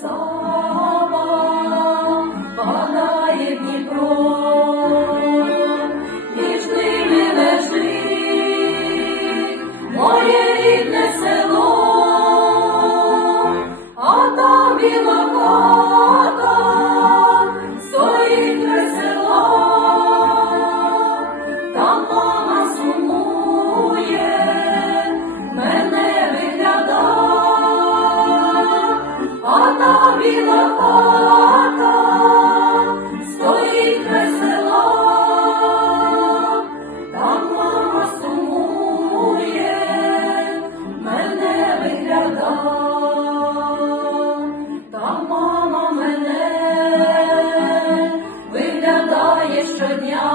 Сава, падає Дніпро, між ними лежить моє рідне село, хата, біла хата, стоїть край там мама сумує, мене вигляда, там мама мене виглядає щодня.